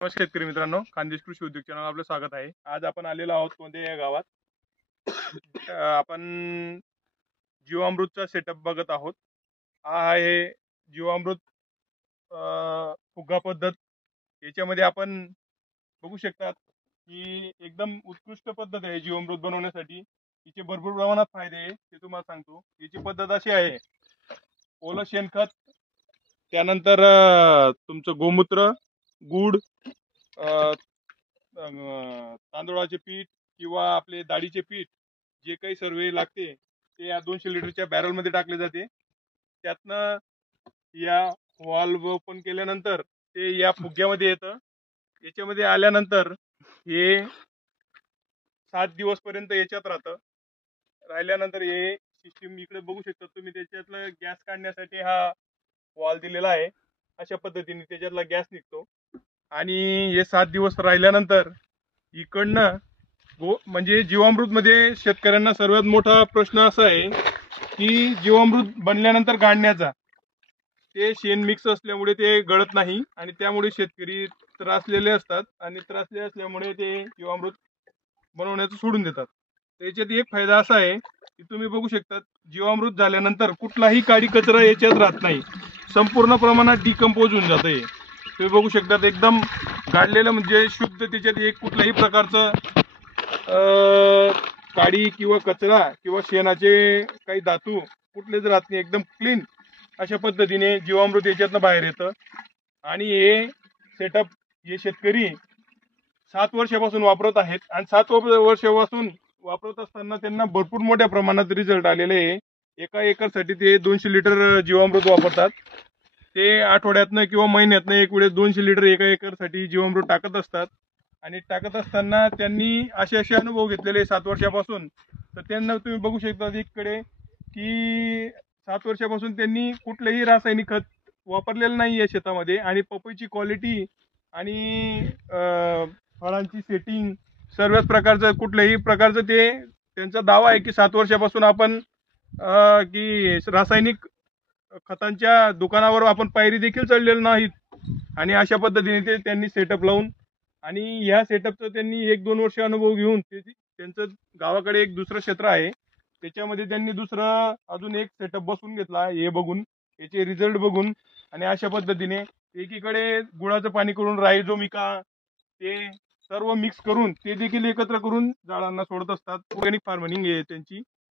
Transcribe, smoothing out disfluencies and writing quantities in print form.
नमस्कार शेतकरी मित्रांनो, खानदेश कृषी उद्योग चॅनल आपलं स्वागत आहे. आज आपण आलेलो आहोत कोणत्या या गावात. आपण जीवामृतचा सेटअप बघत आहोत. हा आहे जीवामृत फुगा पद्धत. याच्यामध्ये आपण बघू शकतात की एकदम उत्कृष्ट पद्धत आहे जीवामृत बनवण्यासाठी. हिचे भरपूर प्रमाणात फायदे आहे ते तुम्हाला सांगतो. याची पद्धत अशी आहे: ओलं शेणखत, त्यानंतर तुमचं गोमूत्र, गूळ, अ, तांदूळाचे पीठ किंवा आपले डाळीचे पीठ, जे काही सर्व लागते ते या 200 लिटरच्या बॅरलमध्ये टाकले जाते. त्यातनं या व्हॉल्व ओपन केल्यानंतर ते या फुग्यामध्ये येतं. याच्यामध्ये आल्यानंतर हे 7 दिवस पर्यंत याच्यात राहतं. राहिल्यानंतर हे सिस्टीम इकडे बघू शकता तुम्ही, त्याच्यातलं गॅस काढण्यासाठी हा वॉल दिलेला आहे. अशा पद्धतीने त्याच्यातला गॅस निघतो. आणि हे 7 दिवस राहिल्यानंतर इकडनं म्हणजे जीवामृत मध्ये शेतकऱ्यांना सर्वात मोठा प्रश्न असा आहे की जीवामृत बनल्यानंतर गाळण्याचा. ते शेण मिक्स असल्यामुळे ते गळत नाही आणि त्यामुळे शेतकरी त्रासलेले असतात आणि त्रासले असल्यामुळे ते जीवामृत बनवण्याचं सोडून देतात. त्याच्यात एक फायदा असा आहे की तुम्ही बघू शकता, जीवामृत झाल्यानंतर कुठलाही काडी कचरा याच्यात राहत नाही. संपूर्ण प्रमाणात डिकम्पोज होऊन जातं. तुम्ही बघू शकता एकदम गाडलेलं म्हणजे शुद्ध, त्याच्यात एक कुठल्याही प्रकारचं काडी किंवा कचरा किंवा शेणाचे काही धातू कुठलेच राहत नाही. एकदम क्लीन अशा पद्धतीने जीवामृत याच्यातनं बाहेर येतं. आणि हे सेटअप हे शेतकरी 7 वर्षापासून वापरत आहेत आणि 7 वर्षापासून वापरत असताना त्यांना भरपूर मोठ्या प्रमाणात रिझल्ट आलेले आहे. एका एकरसाठी ते 200 लिटर जीवामृत वापरतात. ते आठवड्यातनं किंवा महिन्यातनं एक वेळेस 200 लिटर एका एकरसाठी जीवामृत टाकत असतात. आणि टाकत असताना त्यांनी असे अनुभव घेतलेले 7 वर्षापासून. तर त्यांना तुम्ही बघू शकता इकडे की 7 वर्षापासून त्यांनी कुठलंही रासायनिक खत वापरलेलं नाही आहे शेतामध्ये. आणि पपईची क्वालिटी आणि फळांची सेटिंग, सर्वच प्रकारचं कुठल्याही प्रकारचं ते त्यांचा दावा आहे की 7 वर्षापासून आपण की रासायनिक खतांच्या दुकानावर आपण पायरी देखील चढलेलो नाहीत. आणि अशा पद्धतीने ते त्यांनी सेटअप लावून आणि ह्या सेटअपचं त्यांनी 1-2 वर्ष अनुभव घेऊन त्यांचं गावाकडे एक दुसरं क्षेत्र आहे, त्याच्यामध्ये त्यांनी दुसरं अजून एक सेटअप बसवून घेतला हे बघून, याचे रिझल्ट बघून. आणि अशा पद्धतीने एकीकडे गुळाचं पाणी करून रायझोमिका ते सर्व मिक्स करून ते देखील एकत्र करून झाडांना सोडत असतात. ऑर्गॅनिक फार्मिंग आहे त्यांची.